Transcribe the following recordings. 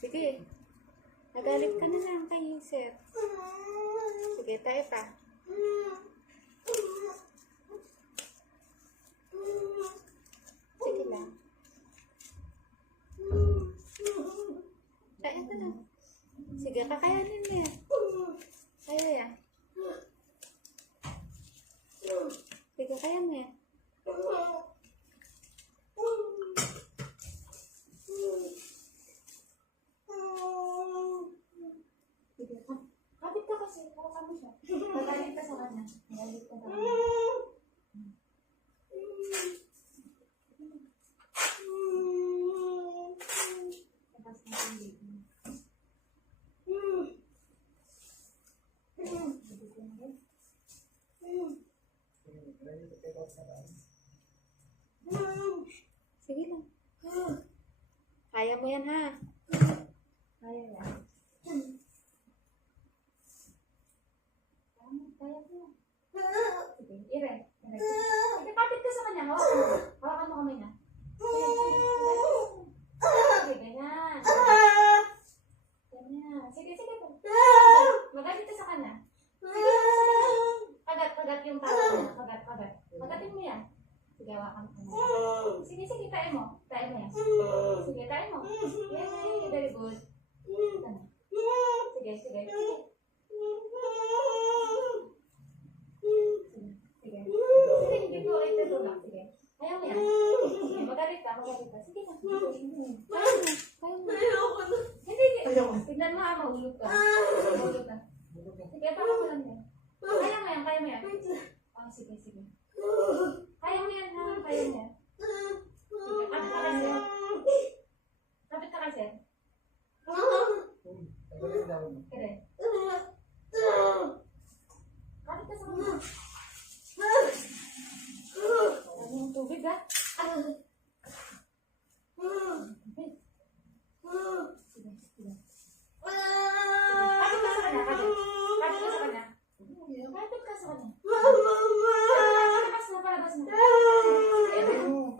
Sige. Nagalit ka na lang kay Sir. Sige, tayo pa. Sige lang. Tayo ka lang. Sige, kakayanin mo yan. Kaya yan. Sige, kaya mo yan. Sige, kapit ka kasi. Hawakan mo siya. Magalit ka sa kanya. Magalit ka sa kanya. Tapos na yung baby. Sige lang. Kaya mo yan, ha? Kaya yan. Kaya mo yan. Sige, ire. Sige, kapit ka sa kanya. Hawakan mo. Hawakan mo kamay niya. Sige, ganyan. Ganyan. Sige, sige po. Magalit ka sa kanya. Kagat yung tao niya. Kagat. Kagatin mo yan. Sige, hawakan mo. Sige, tayo mo. Tayo mo yan. Sige, tayo mo. Yay, very good. Sige. Sige. Sige, hindi po ulit na tulak. Sige. Kaya mo yan. Sige, magalit ka. Sige na. Kaya mo. Hindi. Tignan mo ha, mahulog ka. Sige, baka mo lang yan. Kaya mo yan. Oh, sige. Kaya mo yan ha, kaya mo yan. Sige, kapit ka kasi. Kere. Kapit ka sa mga. Ano yung tubig ha? Sige. Kapit ka sa kanya.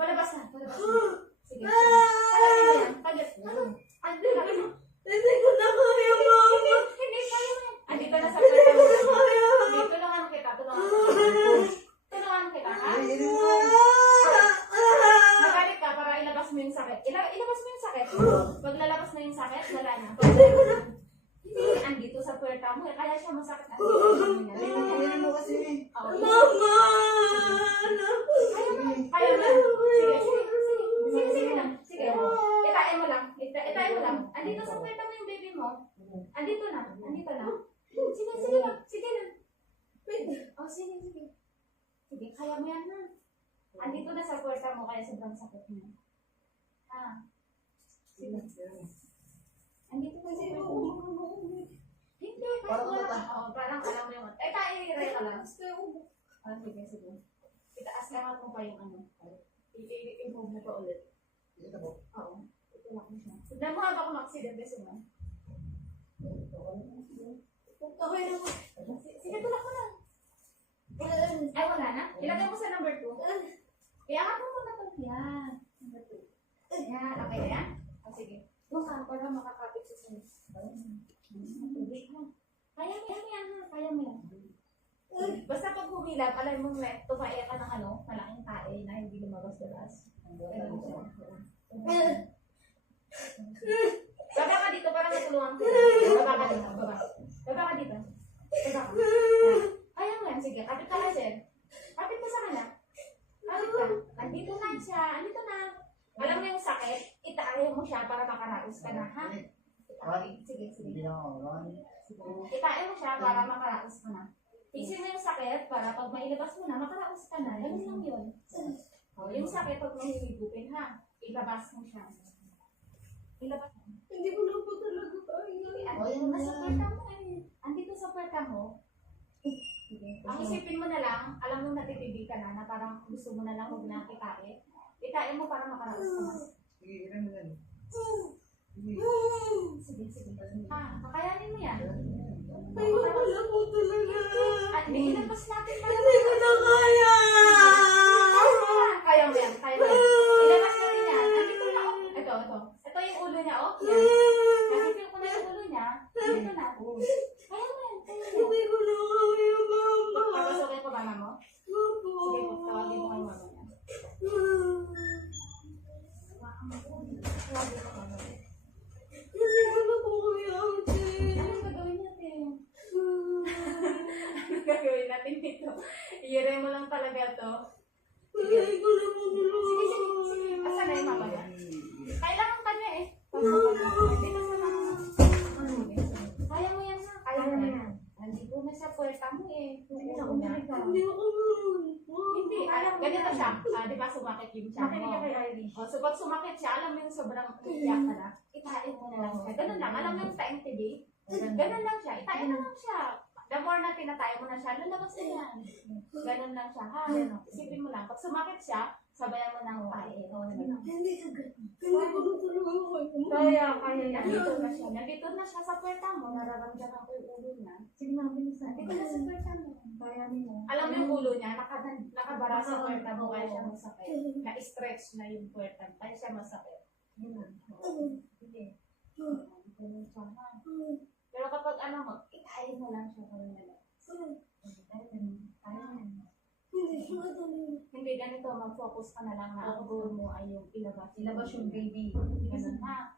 Palabas na. Sige. Kagat. Hindi ko na kaya, mama. Hindi kaya mo. Andito na sa pwede mo. Hindi, tulungan kita. Tulungan kita, ha? Magalit ka para ilabas mo yung sakit. Ilabas mo yung sakit. Pag lalabas na yung sakit, wala na. Hindi, andito sa puwerta mo. Kaya siya masakit. Hindi mo kasi. Mama! Kaya mo. Sige lang. Sige. Itain mo lang. Andito sa puwerta mo yung baby mo. Andito na. Sige lang. Oh, sige. Sige, kaya mo yan na. Andito na sa puwerta mo, kaya sobrang sakit mo. Ha? Sige. Andito na sa puwerta mo. Hindi, kahit wala. Parang alam mo yung... i-ray ka lang. Sige. Itaas lang mo pa yung ano. I-improve mo pa ulit. Oo. Itulak mo siya. Tignan mo habang kumaksident kasi mo. Okay na mo. Sige, tulak mo na. Ay, wala na? Ilagay mo sa number 2. Iangat mo muna ito. Yan. Number 2. Yan. Okay na yan? O, sige. Yung ka para makakapit sa sinus. Kaya mo yan. Basta pag humilap, alam mo, tumaya ka ng malaking tae na hindi lumabas-labas. Ganun siya. Baba ka dito para matulungan ko. Baba ka dito. Kaya mo yan. Sige, kapit ka na, sir. Kapit ka sa kanya. Kapit ka. Andito na siya. Andito na. Alam mo yung sakit, itaaya mo siya para makaraos ka na, ha? Sige. Itaaya mo siya para makaraos ka na. Isin mo yung sakit para pag mailabas mo na, makaraos ka na. Ganun lang yun. Yung sakit, pag mahihigupin, ha? Ilabas mo siya. Ilabas mo. Hindi ko na po talaga kaya. Andito na sa puwerta mo eh. Andito sa puwerta mo. Ang isipin mo na lang, alam mo natitibig ka na parang gusto mo na lang huwag na kitain. Kitain mo para makaraos ka na. Sige, ilan na yan. Sige. Kakayanin mo yan. Ay, wala po talaga. Hindi, ilabas natin. Hindi ko na kaya. Kaya mo yan. Ilabas natin yan. Andito na, oh. Ito yung ulo niya, oh. Yan. talaga to. Ay, ko na po Sige, sige, sige. Asan na yung mama niya? Kailangan ka niya eh. Pagpapag hindi ka sa mga... Kaya mo yan ha. Kaya mo yan. Nandito na sa puwerta mo eh. Hindi ako Hindi, alam, ganito siya. Di ba sumakit yung tiyan Makinig mo? ka kay Irish. O, so pag sumakit siya, alam mo yung sobrang iyak ka na, itain mo na lang siya. Ganun lang. Alam mo yung taing TV? Ganun lang siya. Itain mo lang siya. The more na tinatay mo na siya, lalabas na yan. Ganun lang siya. Ha? Isipin mo lang. Pag sumakit siya, sabayan mo ng tain. Hindi ko na talaga ako. Kaya yan. Nandito na siya. Nandito na siya sa puwerta mo. Nararamdaman ko yung ulo niya. Sige na, bilisan. Nandito na sa puwerta mo. Kaya mo. Alam mo yung ulo niya, nakabara sa puwerta mo kaya siya masakit. Na-stretch na yung puwerta mo, kaya siya masakit. Yun lang. Sige. Ganun siya, ha? Pero kapag ano mo, itayin mo lang siya kung ano. Hindi ganito, mag-focus ka na lang na ang goal mo ay yung ilabas. Ilabas yung baby. Ganun ha.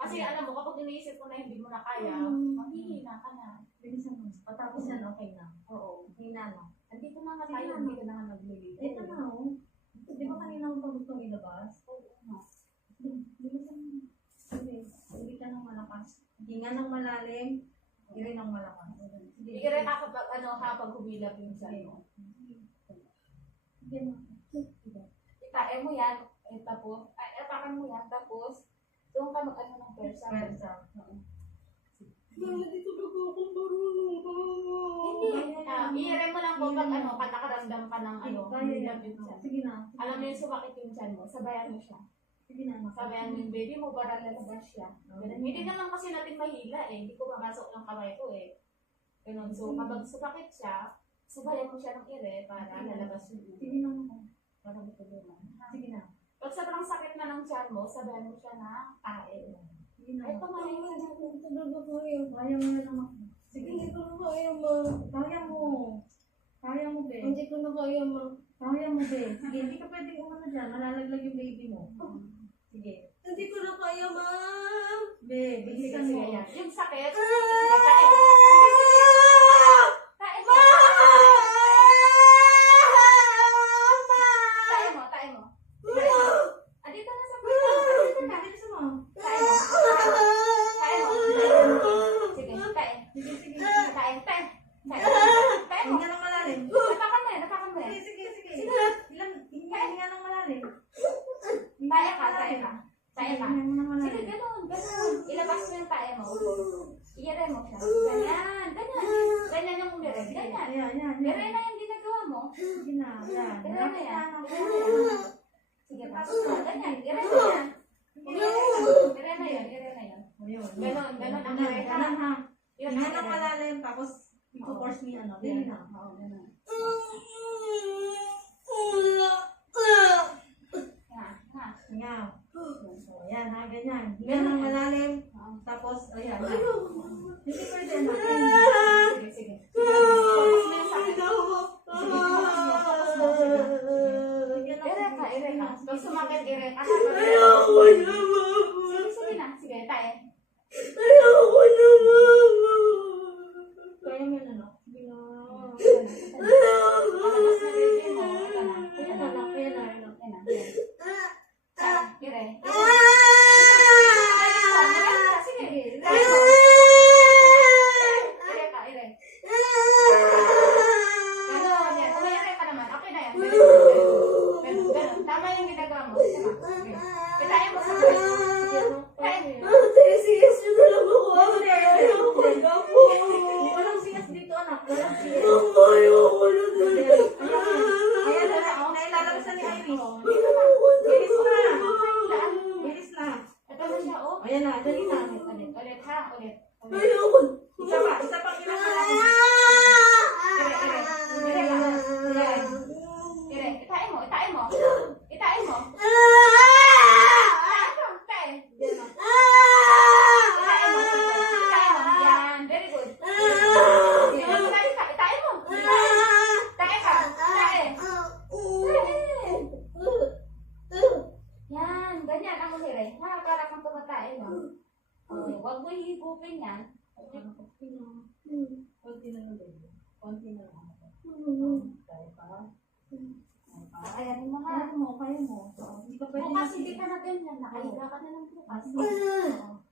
Kasi alam mo, kapag iniisip mo na hindi mo na kaya, mahihina ka na. Bilisan mo. Patapos yan, okay na. Oo. Okay na, no? Andito na nga tayo, hindi ka na nga nagliligo. Ito na, oh. Di ba kanina mo pa gustong ilabas? Oo nga. Bilisan mo. Sige. Hindi ka ng malakas. Hinga ng malalim. Iri ng malakas. Hindi ka rin kapag humilap yung sa'yo. Sige na. Itain mo yan, tapos, atakan mo yan, tapos, doon ka mag-ano ng persa. Pwersa. Hindi talaga ako marunong. Hindi. I-rem mo lang po pag pag nakaramdam ka ng humilap yung tiyan. Sige na. Alam mo yung sumakit yung tiyan mo, sabayan mo siya. Sige na. Sabayan mo yung baby mo para lalabas siya. Ganun. Hindi naman kasi natin mahila eh. Hindi ko mapasok ng kamay ko eh. Ganun. So, kapag sumakit siya, sabayan mo siya ng ire para lalabas yung ulo. Sige na. Para matulungan. Sige na. Pag sobrang sakit na ng tiyan mo, sabayan mo siya na kain. Sige na. Ay, pamahin mo. Talaga kaya. Kaya mo yan, anak. Sige. Hindi ko na kaya, ma. Kaya mo. Kaya mo, be. Hindi ko na kaya, ma. Kaya mo, be. Sige, hindi ka pwedeng umano dyan. Malalaglag yung baby mo. Sige. Hindi ko na kaya, ma. Be, Sige, bilisan sige, mo. yan. Yung sakit, sige, kain. Kain mo. Kain mo, kain mo. Andito na sa puso. Andito na. Bilisan mo. Kain mo. Kain mo. Sige, kain. Sige, sige. Kain, kain. Kain. Kain mo. Hinga ng malalim. Natakan mo yan, natakan mo yan. Sige, sige, sige. Hinga ng malalim. Tayo ka, tayo ka. Tayo ka. Hinga ng malalim. Sige, ganun, ganun. Ilabas mo yung tayo mo. Iyere mo siya. Ganyan, ganyan. Ganyan yung umire. Ganyan. Ayan. Ire na yung ginagawa mo. Sige na. Ayan. Ire na yan. Malapit Ire na, na yan. Sige, pasok na. Ganyan. Ire na yan. Ire na yan. Ire na yan. Ayun. Ganun, ganun ang Ganun, ire ganun, ha. ha. Yun Hinga ang ng ire. malalim, tapos ipo-force mo yung ano. Dili na. Oo, ganun. Ha, ha. Hinga. So, ayan ha, ganyan. Hinga ng malalim, tapos, ayan. Hindi pwede na. Sige, sige. Focus mo yung sakit. Focus mo. Ire ka, ire ka. Pag sumakit, ire ka. Sige, sige na. Sige, tayo. Kaya mo yun, ano? Sige na. Palabas na baby mo. Ito na. Ayan na, ayan na, ayan na. Ito na. Tayo, ire. Sige. Tayo mo. Ire ka, ire. Ganun, yan. Ire ka naman. Okay na yan. Ganun, ganun. Tama yung ginagawa mo. Tama. Sige. Itayin mo sa buhay. Sige, ano? Tayo. Walang siyas dito, anak. Walang siyas. Ayoko na talaga. Ayan na, nailalabas na ni Irish. Dito na. Bilis na. Bilis na. Ito na siya, oh. Ayan na, dali na. Ulit, ha? Ulit. Ayoko. Isa pang ilang malalim. Ire ka. Ire. Itain mo, itain mo. Itain mo. Itain. Itain mo. Itain mo. Yan. Very good. Sige, dali ka. Itain mo. Itain ka. Itain. Yan. Ganyan ang mulire. Ha? Para kang tumatay, no? Okay. Huwag mo hihigupin yan. Okay. Konti na lang. Konti na lang. Tayo pa. Kakayanin mo ha. Kaya mo, kaya mo. Hindi ka pwede Bukas hindi ka na ganyan. Nakahiga ka na lang bukas.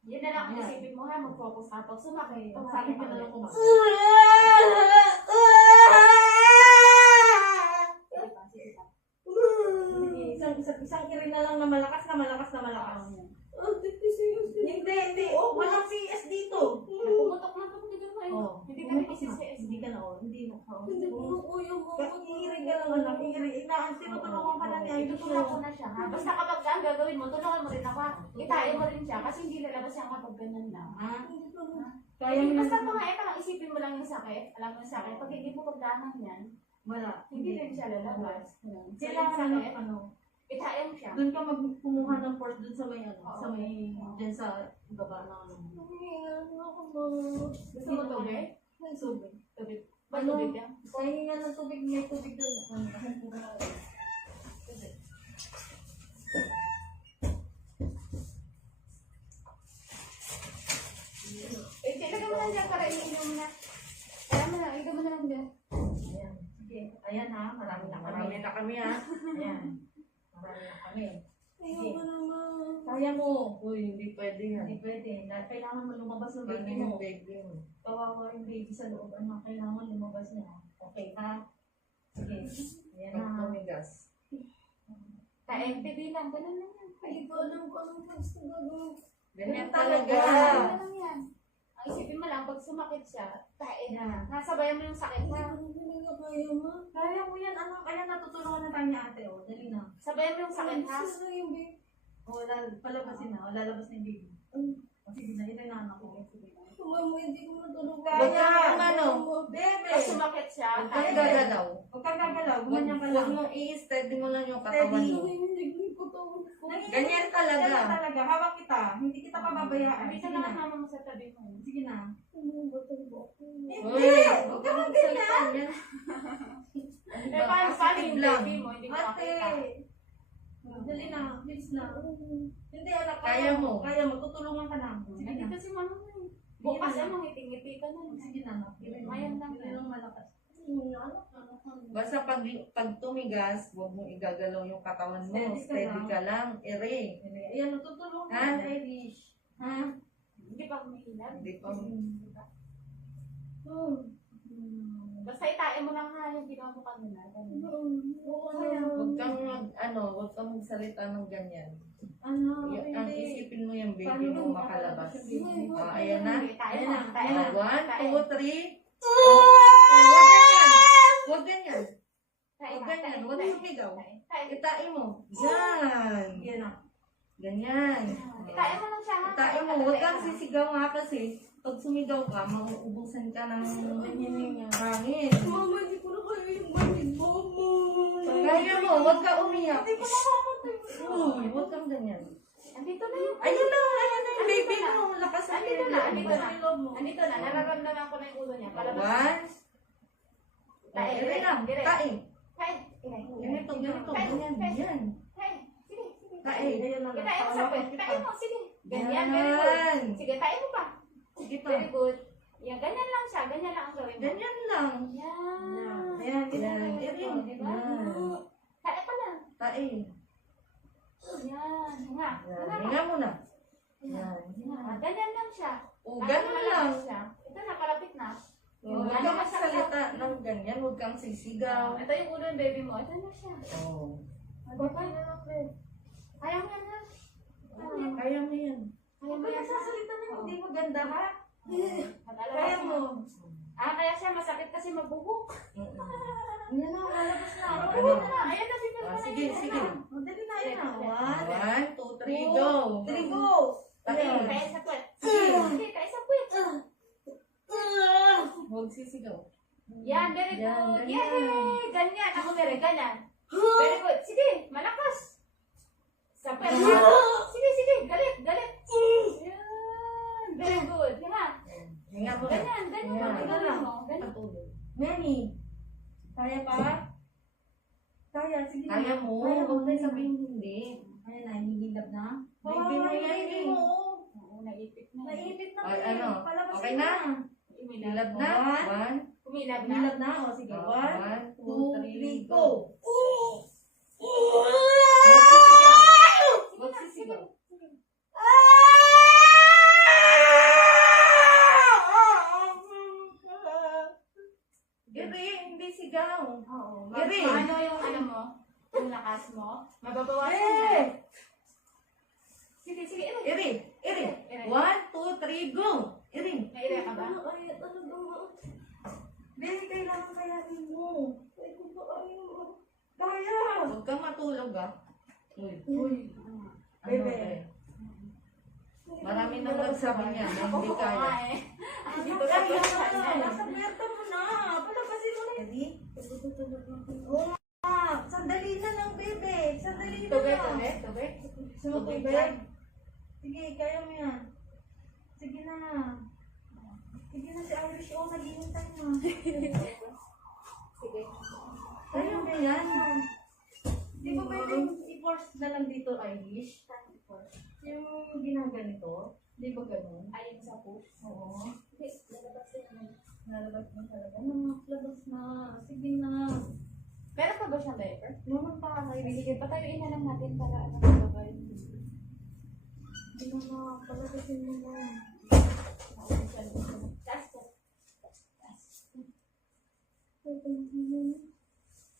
Yun na lang ang isipin mo ha. Mag-focus ka. Pag sumakit, Sakit ka na lang kumakas. Isang irin na lang na malakas. Hindi. Walang CS dito. Pumutok lang ako dito mo. Oh, Hindi ka rin isisis. Hindi ka na, hindi na. Hindi ko na kaya mama. Iirin ka lang, anak. Iirin. Tinutulungan ka na niya. Tutulungan ko na siya ha. Basta kapag ang gagawin mo, tulungan mo rin ako. Itain mo rin siya kasi hindi lalabas yan kapag ganun lang. Ha? Hindi ko na. Kaya mo Basta na. mga ito, isipin mo lang yung sakit. Alam mo yung sakit. Pag hindi mo pagdahan yan, Wala. hindi rin siya lalabas. So, yung Kailangan sakit, itain mo siya. doon ka magkumuha ng port doon sa may Oo. sa may, dyan sa baba ng Nangihingan ako mama. Gusto mo tubig? May tubig. Tubig. Ba tubig yan? Pahingi nga ng tubig, may tubig doon. Eh, ilagay mo lang dyan para iniinom mo na. Kaya mo na, ilagay mo na lang dyan. Ayan. Sige. Ayan ha, marami na kami ha. Ayan. Marami na kami. Ayaw ko na mama. Kaya mo. Uy, hindi pwede yan. Hindi pwede. Kailangan mo lumabas ng Pwede baby yung mo. baby mo. Kawawa yung baby sa loob. Ano, kailangan lumabas niya. Okay ha? Sige. Ayan Pag ha. tumigas. Ka-MTV lang, ganun lang yan. Hindi ko alam kung anong gusto gagawin. Ganyan talaga. talaga. Ganun lang yan. Ang isipin mo lang, pag sumakit siya, tain Ayan. na. Nasabayan mo yung sakit Hindi ha. ko na kaya ma. Kaya mo yan. Ano, kaya natutulungan na tayo ni ate. O, dali na. Sabayan mo yung sakit ha. Sasa yung baby. O, palabasin na. O, lalabas na yung baby. O, sige na. Ito yung anak ko. Sige na. Mama, hindi ko matulog. Kaya, ano? Bebe! Pag sumakit siya, Huwag kang tain. gagalaw. Huwag kang gagalaw. Huwag Gumanyan ka huwag lang. mong i-steady mo lang yung katawan Steady. mo. Nangihindig ko to. Ganyan talaga. Ganyan talaga. Hawak kita. Hindi kita pababayaan. Hindi ka Sige na na. kasama mo sa tabi mo. Sige na. Ano ba ito ba? Hindi! Huwag Huwag ka kang magganyan. magsalita yan. Eh, paano yung lang. baby mo? Hindi mo Ate! makita. Dali na. Please na. Hindi, anak. Kaya mo. Kaya mo. Tutulungan ka na. Sige Hindi na. kasi mama mo eh. Bukas na. ang ngiti-ngiti ka na. Sige na. Mayan lang Hindi yan. lang malakas. Basta pag tumigas, huwag mong igagalaw yung katawan mo. Steady ka Steady lang. ka lang. Ere. Ayan, tutulungan Ha? ka, Irish. Ha? Hindi pa humihilab. Hindi pa. Basta itain mo lang ha yung ginawa mo kanina. Ganun. Huwag kang huwag kang magsalita ng ganyan. Ano? Ang Hindi. isipin mo yung baby Paano mo mo makalabas. makalabas? Ayan na. Itain Ayan mo. na. Itain mo. 1, 2, 3. Huwag ganyan. Huwag ganyan. Huwag sumigaw. Itain mo. Yan. Yan na. Ganyan. Itain mo lang siya ha. Itain mo. Huwag kang sisigaw nga kasi pag sumigaw ka, mauubusan ka ng hangin. Mama, hindi ko na kaya yung baby mama. Kaya mo, huwag ka umiyak. Hindi ko makamatay. Uy, huwag kang ganyan. Andito na yun. Ayun na, yung baby mo. Lakas ang Andito na. Andito na. Sa loob mo. Andito na. Nararamdaman ko na yung ulo niya. Palabas. 1. Ere lang. Tain. Kain. Kain. Ganito. Ganyan. Yan. Kain. Sige. Sige. Tain. Ayan na. Itain mo sa puwet. Itain mo. Sige. Ganyan. Yan. Very good. Sige. Tain mo pa. Sige pa. Very good. Yan. Ganyan lang siya. Ganyan lang ang gawin mo. Ganyan lang. Yan. Ayan, Yan. Ere. Diba? Yan. Kain ka lang. Tain. Yan. Hinga. Yan. Hinga. Hinga mo na. Yan. Yan. Ganyan lang siya. O, ganun lang. Siya. Ito na. Kalapit na. Huwag kang magsalita ng ganyan. Huwag kang sisigaw. Ito yung ulo ng baby mo. Ito na siya. Oh. Kaya mo yan ha. Kaya mo yan. Kaya mo Ba't yan ha. nagsasalita na hindi maganda ha? Nag-alala Kaya siya. mo. Kaya siya masakit kasi mabuhok. Yan na, lalabas na. Ano? Ayun na. Ayan na. Sige Ah, sige, sige. Madali na, ayan na. 1, 2, 3, go. 3, go. Tain. Kaya sa puwet. Sige, kaya sa puwet. Huwag sisigaw. Yan, very Yan, good. ganyan. Yay! Ganyan. Ako very ganyan. Very good. Sige, malakas. Sa puwet. Sige. Galit. Yan. Very good. Yan. Hinga mo na. Ganyan. Yan. Ganyan mo. Ganyan. Manny, kaya pa? Kaya, sige na. Kaya mo. Kaya mo. Huwag na sabihin hindi. Ayan na, hinihilab na. Baby mo yan Baby eh. mo. Oo, naipit na. Naipit na. Ay, kayo. ano? Palabasin Okay na? Umilab Hilab na. na. 1, Umilab na. Hinilab na. O, sige. 1, 2, 3, go. yung lakas mo, mababawasan yan. Sige, sige, ire. Iri! Iri. 1, 2, 3, go! Iri! May ire ka ba? Ay, talaga ma. Baby, kailangan kayanin mo. Ay, kung paano. Kaya! Huwag kang matulog ah. Uy. Uy. Ano Bebe. ba? Marami nang nagsabi niya na hindi Ako kaya. nga eh. Dito Kaya ka na! pa Nasa puwerta mo na! Palabasin mo na yun. Ready? Talaga talaga. Oo nga! Sandali na lang, bebe! Sandali na Tubig, lang! tubig, tubig. Tubig, lang. Sige, kaya mo yan. Sige na. Sige na si Irish. Oh, naghihintay na. Sige. Kaya mo yan. Di ba pwedeng i-force na lang dito, Irish? Yung ginaganito. Di ba ganun? Ayun sa push. Oo. Hindi, lalabas yun. Nalabas na talaga. Labas na. Sige na. Meron pa ba siyang diaper? Naman pa kayo. Sige, patayuin na lang natin para ano mababay. Hindi na na. Palabasin mo na. Taas ka.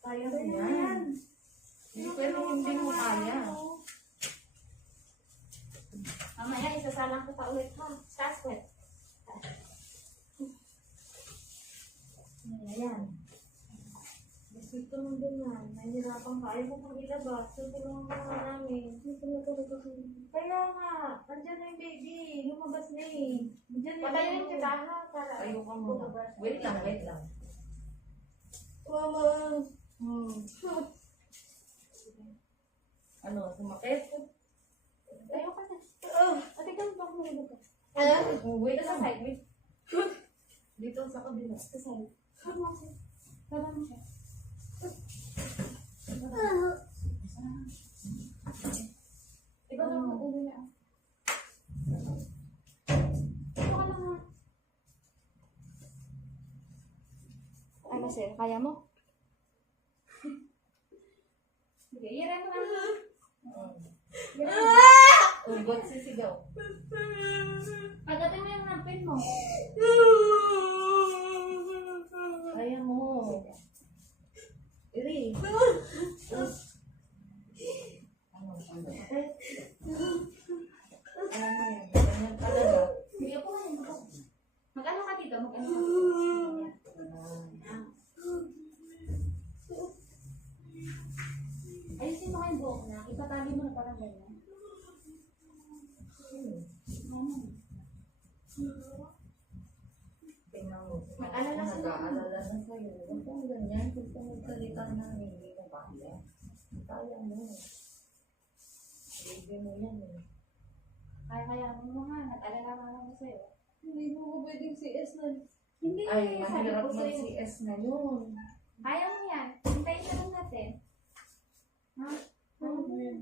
Kaya mo yan. Pero hindi mo kaya. Mamaya, isasalang kita ulit ha. Taas ka. Ayan. Gusto mo din yan. Nahihirapan ka. Ayaw mo pang ilabas. Tutulungan mo nga namin. Kaya nga. Andyan na yung baby. Lumabas na eh. Andyan na Patayuin kita ha. Para Tayo ka muna. Wait lang, wait lang. Mama. Ano, sumakit? tayo ka na. Ate ka ba kung nilog ka? Wait Dito sa lang. side, wait. Dito sa kabila. Sa side. Kama mo siya. Kama mo siya. Iba lang ang ulo niya. Ito ka lang ha. Ano sir, kaya mo? Sige, iran mo na. Ugot sisigaw. Pagdating mo yung napin mo. Kaya mo. Iri. Ano, sumakit? Ano yan? Ganyan talaga. Sige po kayo. Mag-ano ka dito? Mag-ano ka ayusin mo kayong buhok na. Ipatali mo na parang ganyan. Tingnan mo. Mag-alala sila. Nag-aalala na sa'yo. Huwag kang ganyan. Huwag kang magsalita na hindi mo kaya. Kaya mo. Baby mo yan eh. Kaya mo nga. Nag-alala ka lang mo sa'yo. Hindi mo ko pwedeng CS na. Hindi. Ay, sabi mahirap ko sa'yo. mag-CS na yun. Kaya mo yan. Hintayin na lang natin. Ha? Takutin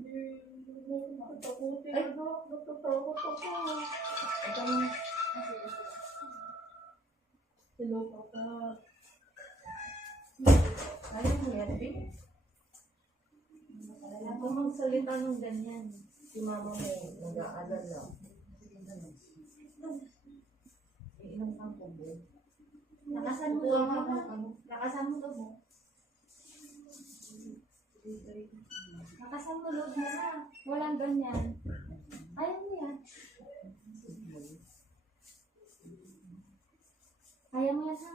Ay. ako. Natatakot ako. Ito mo. Hello, Papa. Kaya mo yan, baby. Huwag kang magsalita ng ganyan. Si mama mo nag-aalala. Iinom kang kubo. Lakasan mo Kuha to ka mo. ng ano. Lakasan mo to mo. Lakasan mo loob mo na. Walang ganyan. Ayaw mo yan. Kaya mo yan ha.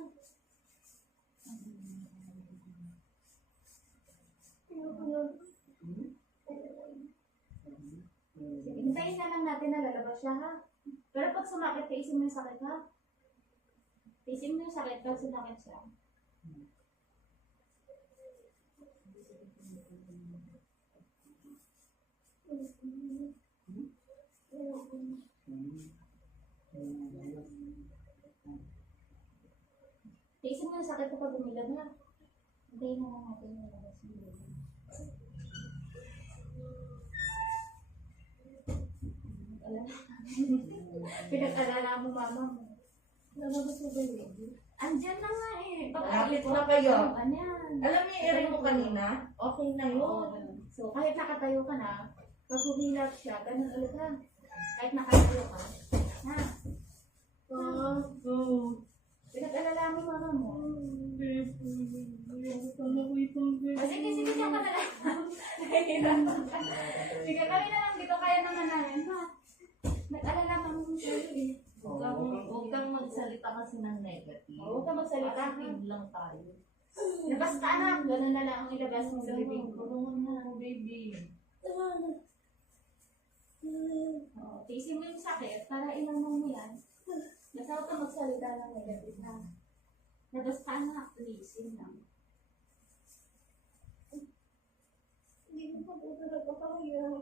Hintayin na lang natin na lalabas siya ha. Pero pag sumakit, tiisin mo yung sakit ha. Tiisin mo yung sakit pag sumakit siya. Tiisin mo yung sakit kapag umilag ha. Hintayin na lang natin yung lalabas mo. Pinag-alala mo mama mo. Nalabas mo ba yun? Andyan na nga eh. Malapit na kayo. Anyan. Alam niyo, i-ring mo kanina? Okay na Oo, yun. ganun. So, kahit nakatayo ka na, pag humilap siya, ganun ulit ha. Kahit nakatayo ka. Ha? Pinag-alala mo mama mo. O sige, sige, diyan ka na lang. Sige, kami na lang dito. Kaya naman namin, ha? Nag-alala kami ng sarili. Huwag kang magsalita kasi ng negative. Huwag ka magsalita, ha? Positive lang tayo. Labas ka, anak. Ganun na lang ang ilabas mo sa bibig ko. Tulungan mo ako, baby. Tiisin mo yung sakit para ilanong mo yan. Basta huwag ka magsalita ng negative, ha? Labas ka, anak. Please, yun lang. Hindi ko pa po talaga kaya.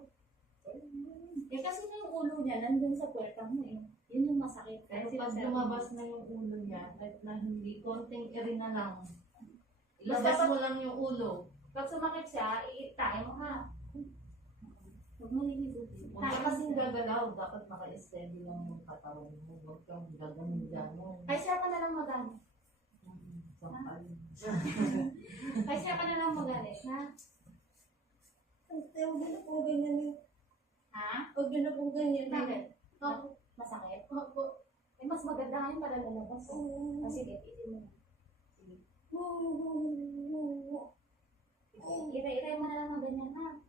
Eh kasi na yung ulo niya nandun sa puwerta mo eh. Yun yung masakit. Kasi pag lumabas na yung ulo niya, kahit na hindi, konting eri na lang. Ilabas mo lang yung ulo. Pag sumakit siya, iitae mo ha. Huwag mo niligutin. Huwag ka kasing gagalaw, dapat naka-steady lang yung katawan mo. Huwag kang gaganon-ganon. Ay, siya ka na lang magalit. Sampal. Ay, siya ka na lang magalit, ha? Huwag na po ganyan eh. Ha? Huwag na po ganyan. Bakit? Masakit? Opo. Eh, mas maganda ngayon para lalabas. Ah, sige, itin mo na. Iray-iray mo na lang ng ganyan, ha?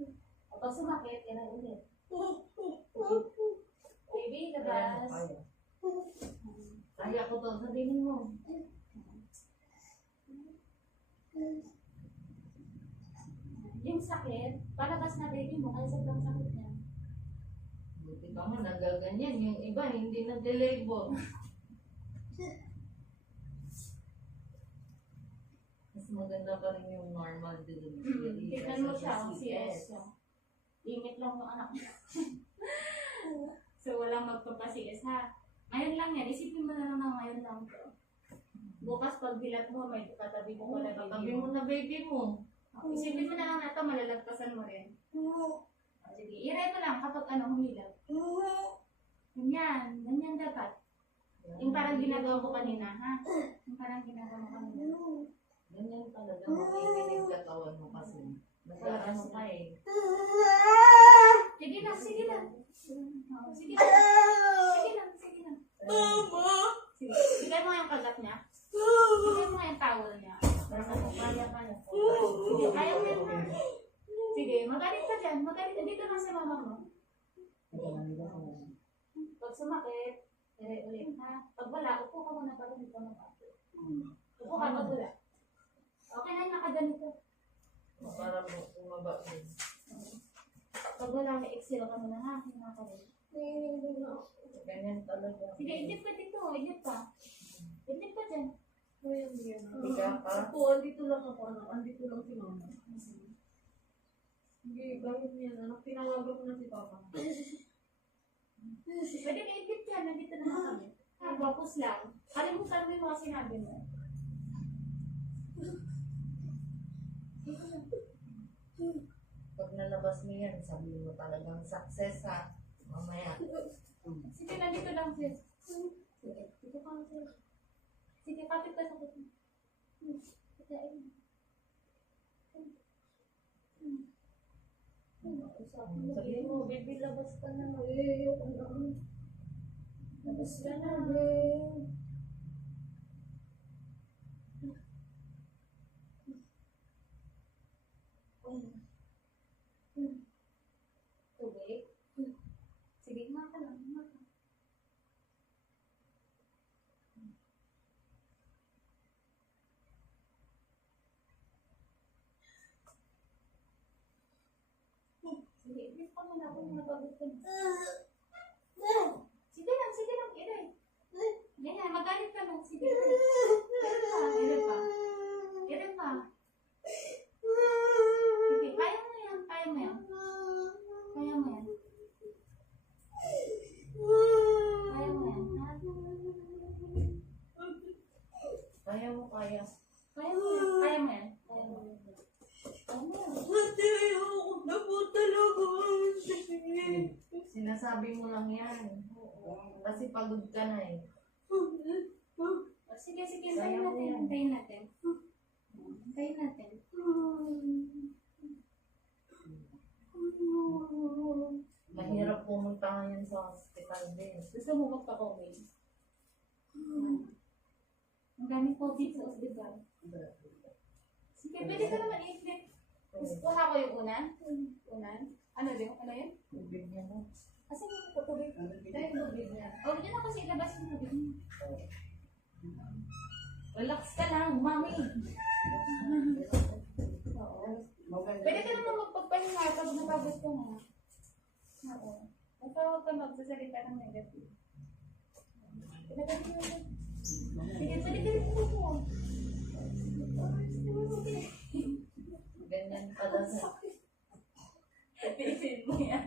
O pag sumakit, iray ulit. Baby, labas. Kaya ko to, sabihin mo. Yung sakit, palabas na baby mo, kaya sobrang sakit niya. Buti ka mo, nagaganyan. Yung iba, hindi nag-label. Mas maganda pa rin yung normal delivery. Tignan mo kaysa siya, sa CS. Limit lang yung anak niya. So, walang magpapasigas, ha? Ngayon lang yan, isipin mo na lang na ngayon lang to. Bukas pag bilat mo, may katabi mo pala baby Katabi mo. mo na baby mo. Isipin mo na lang na ito, malalagpasan mo rin. Sige, iray mo lang kapag humilap. Ganyan dapat. Yung parang ginagawa ko kanina, ha? Yung parang ginagawa mo kanina. Ganyan talaga makikinig katawan mo kasi. Nag-aaral ka eh. Sige lang, sige lang. Oo, sige lang. Sige lang, sige lang. Sige, bigay mo nga yung kagat niya. Bigay mo nga yung towel niya. Para sa kaya. Sige, kaya mo yan, ha? Sige, magalit ka dyan. Magalit ka. Dito lang sa mama mo. Pag sumakit, iray ulit, ha? Pag wala, upo ka muna para dito mag-apo. Upo ka pag wala. Okay na yung nakaganito. Para mo umaba din. Pag wala, may exhale ka muna, ha? Yung nakaganito. Ganyan talaga. Sige, idip ka dito. Idip ka. Idip ka dyan. Higa ka. Opo, andito lang ako. Andito lang si mama. Hindi, bakit niya? Anak, tinawagan ko na si Papa. Pwede ka idip ka. Nandito na kami. Ha, focus lang. Kalimutan mo yung mga sinabi mo. Pag nalabas mo yan, sabi mo talagang success ha. Mamaya. Sige, nandito lang sis. Sige, dito ka sis. Sige, kapit ka sa kutin. Sabi mo, baby, labas ka na. Labas ka na. Tubig? Sige, nga ka lang. Nga ka. Sige, ibig pa muna ako napagod ka na. Sige lang, iray. Ganyan, magalit ka lang. Sige, iray. Iray pa. Iray pa. Sige, kaya mo yan. Kaya mo yan. Kaya mo yan. Kaya mo yan. Ha? Kaya mo, kaya. Kaya mo yan. Kaya mo yan. Kaya mo yan. Kaya mo yan. Ate, ako na po talaga. Sinasabi mo lang yan. Kasi pagod ka na eh. Sige, hintayin natin. Hintayin natin. Hintayin natin. Mahirap pumunta ngayon sa hospital din. Gusto mo magpa-COVID? Ang daming COVID sa hospital. Sige, pwede ka naman i-flip. Gusto ko yung una. mami. Pwede ka naman magpagpahinga pag napagod ka na. Oo. Basta huwag ka magsasalita ng negative. Sige, pwede ka rin po. Ganyan pala sa... Pisin mo yan.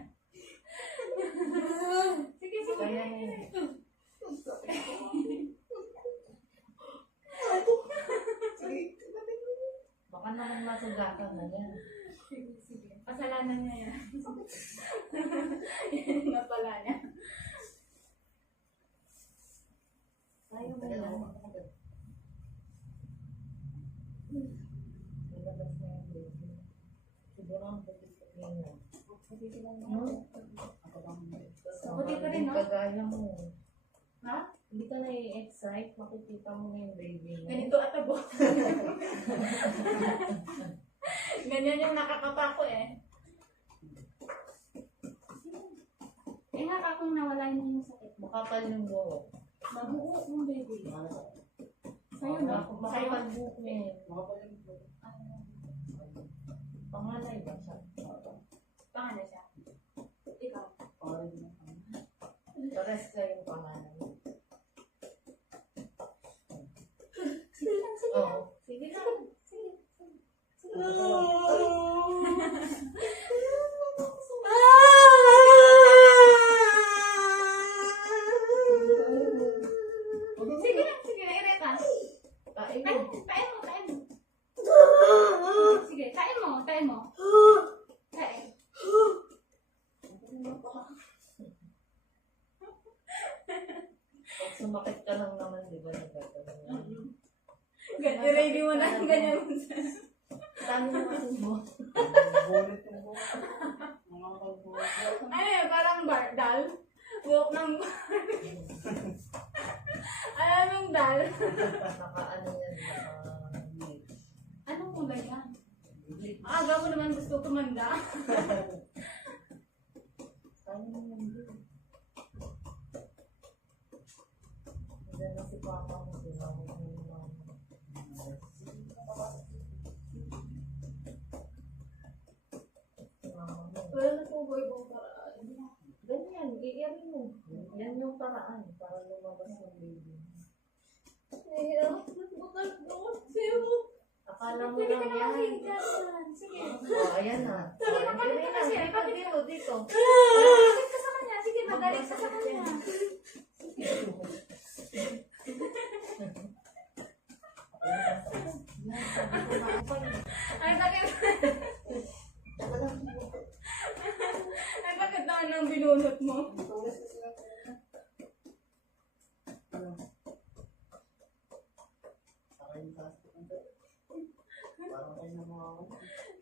Sige, sige. Kaya yun. Baka naman masugatan na yan. Sige, sige. Kasalanan niya yan. Yan yung napala niya. Ayaw mo lang. Ilabas na yung baby. Siguro ang pagkikit niya. Mabuti ka rin, no? Kagaya mo. Ha? Hindi ka na-excite, makikita mo na yung baby mo. Ganito atabo. Ganyan yung nakakapako eh. Eh nga kung nawala niya yung sakit. Makapal yung buhok. Mabuo yung baby. Sa'yo na. Sa'yo. Makapal buhok niya eh. Pangalay ba siya? Pangalan siya. Ikaw. Pares ka yung pangalan. Sige lang, sige lang. Oo. Sige lang. Sige. Sige lang, sige. Ireta. Kain Kain mo. mo, kain mo, kain mo. Sige, kain mo, kain mo. Kain. Pag sumakit ka lang naman, di ba nagkakaroon na? I-ready mo na ganyan. Saan mo kasi mo? Ano yun, parang dal? Buhok ng alam yung dal? Naka-ano yan, Anong kulay yan? Aga mo naman gusto tumanda. Kaya mo yan din. Hindi na si Papa mo, di ba mo yung mama. Wala na po boy bong paraan. Ganyan, i-airin mo. Yan yung paraan para lumabas yung baby. Bukal doon. Sa'yo. Akala mo Pwede ka lang na yan. makahiga dyan. Sige. Oh, ayan na. Sige, kapatid ka kasi. Dito, dito, dito. Kapatid ka sa kanya. Sige, magaling ka sa kanya. Ay, sakit. Ay, sakit na ng binunot mo.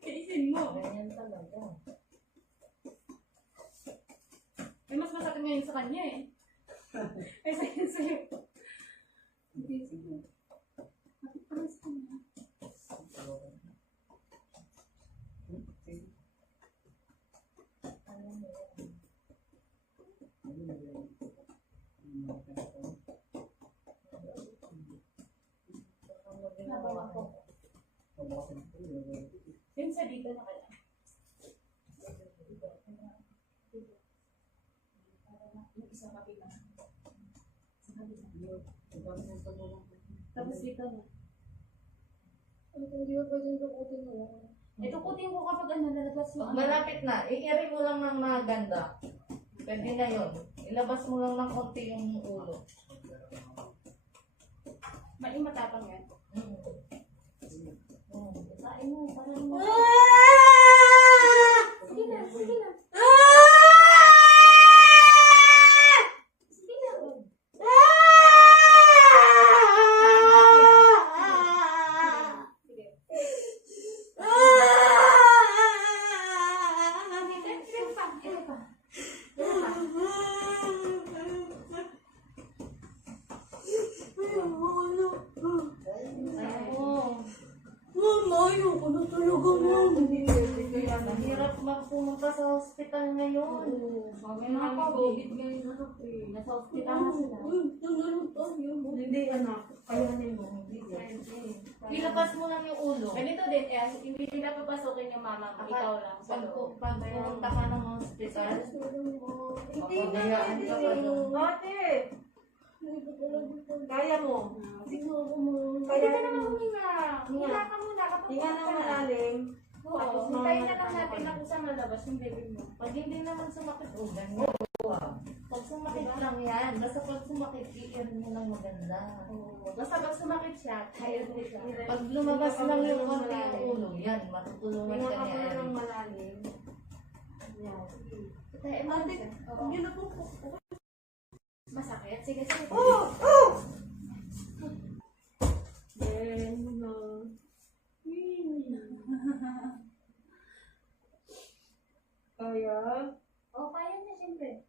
Kaisin mo. Ganyan talaga. May mas masakit ngayon sa kanya eh. Ay, sa'yo. Sige, sige. Bakit pa mas kanya? Ano mo yan? Baka maginawa ko. Yun sa dito na kaya. Yung isang kapila. Sa kabila. Tapos dito na. Hindi ko pwedeng tukutin mo lang. Ito kutin ko kapag ano, lalabas mo. Pag malapit na, i-airin mo lang ng maganda. Pwede na yun. Ilabas mo lang ng konti yung ulo. May matapang yan. Kain mo, parang mo. Sige na, sige na. Sige na. Sige. Ilan pa, ilan pa. Ayaw mo. Mama, ayoko na talaga, mama. mahirap pumunta sa hospital ngayon. May mga COVID ngayon, anak eh. Nasa hospital na sila. Hindi, anak. Kayanin mo. Hindi Ilabas mo lang yung ulo. Ganito din, hindi na papasukin yung mama mo, ikaw lang. Sa loob. Pag pumunta ka ng hospital, Hindi, papagayaan ka pa doon. ate. Kaya mo. Pwede ka naman huminga. Huminga ka muna kapag Hinga na malalim. Oo, hintayin na lang natin na kung saan malabas yung baby mo. Pag hindi naman sumakit, ganyan. Pag sumakit lang yan. Basta pag sumakit, i-earn mo lang maganda. Basta pag sumakit siya, tayo siya. Pag lumabas lang yung konti yung ulo, yan, matutulungan Hinga ka ka ni muna Erin. ng malalim. Yan. Tayo mo siya. Oo. Yun na po. Masakit? Sige, sige. Then, na. Kaya? Oo, kaya niya siyempre.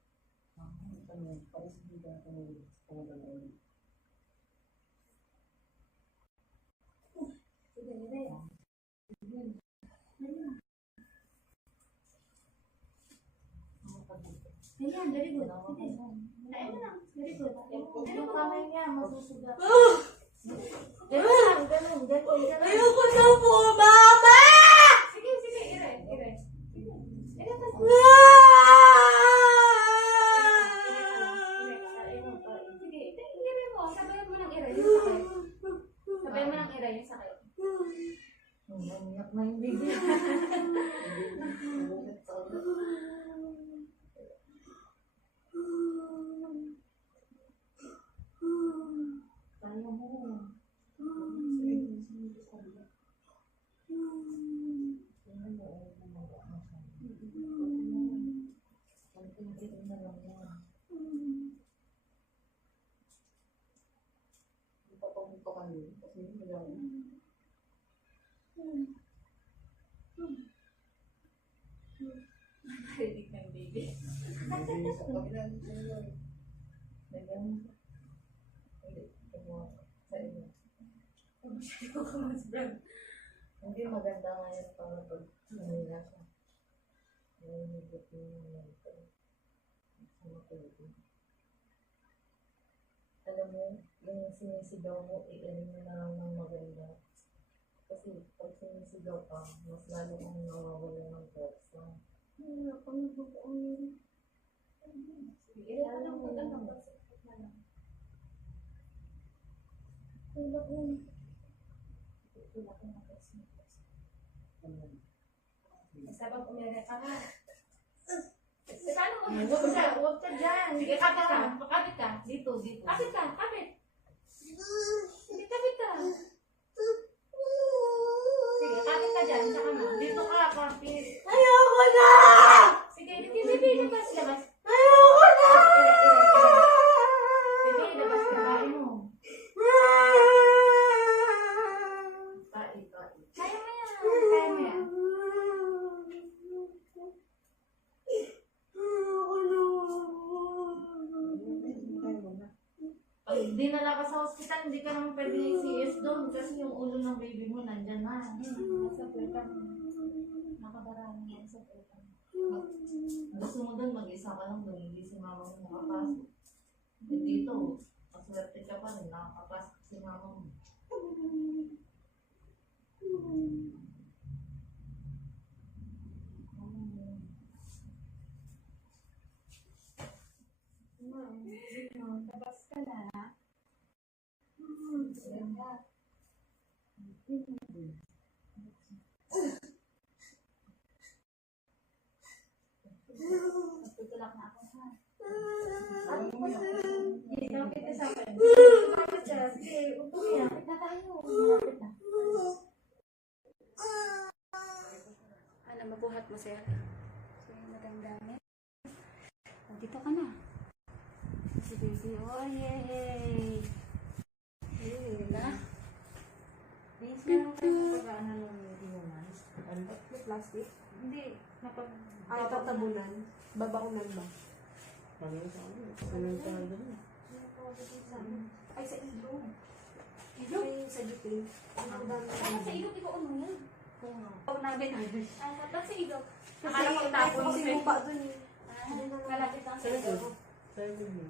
Sige, sige. Ayan, very good. Ayan na lang, very good. Yung kamay niya, masusugat. Ganun lang, ganun, ganun. Ayoko na po, mama! Sige, sige, ire, ire. Sige, ire, tas. Sige, ire mo. Sabayan mo ng ire, yung sakay. Sabayan mo ng ire, yung sakay. Umiyak na yung baby. Kaya mo. Konting-konting na lang yan. Ipapamunto ka rin. Kasi hindi lang. Marinig ng baby. Lagyan mo. Hindi. Kumuha ka. Sa inyo. Masyado ka mas brand. Hindi maganda ngayon para pag nanila siya. Nanilipot mo yung ito. Sama ko ito. Alam mo, yung sinisigaw mo, i-alim mo na lang ng maganda. Kasi pag sinisigaw ka, mas lalo kang nawawala ng pwersa. Sige, alam mo lang ang pasok na lang. Tulak mo. Tulak mo na kasi. Basta pag umere ka ha. Paano mo? Huwag ka dyan. Sige, kapit ka. Kapit ka. Dito, dito. Kapit ka. Kapit. Sige, kapit ka. Sige, kapit ka dyan sa kama. Dito ka, kapit. Ayoko na! Sige, baby, labas, labas. Ayoko na! Baby, labas ka. Kain mo. Kain, kain. Kaya mo yan. Kaya mo yan. Pag dinala ka sa hospital, hindi ka naman pwede i-CS doon kasi yung ulo ng baby mo nandyan na. Nasa puwerta mo. Nakabarami yan sa puwerta mo. Gusto mo doon, mag-isa ka lang doon, hindi si mama mo makapasok. Dito, maswerte ka pa rin, nakakapasok si mama mo. Labas ka na. Tutulak na ako ha. Hindi, kapit ka sa akin. Kapit siya. Sige, upo niya. Malapit na tayo. Malapit na. Ano, mabuhat mo sir? Sige, maganda. Dito ka na. Si baby, oh yay! Yay, na. Meron kayo pag-ano ng inuman? Plastic? Hindi. Ay, tatabunan. Babaunan ba? Ay, sa ilog. Ilog? Ay, sa gipin. Ay, sa ilog, ikaw ano yan? Huwag namin. Ba't sige daw? Akala ko tapon mo kasi sa lupa dun eh. malapit lang sa Sabi ko.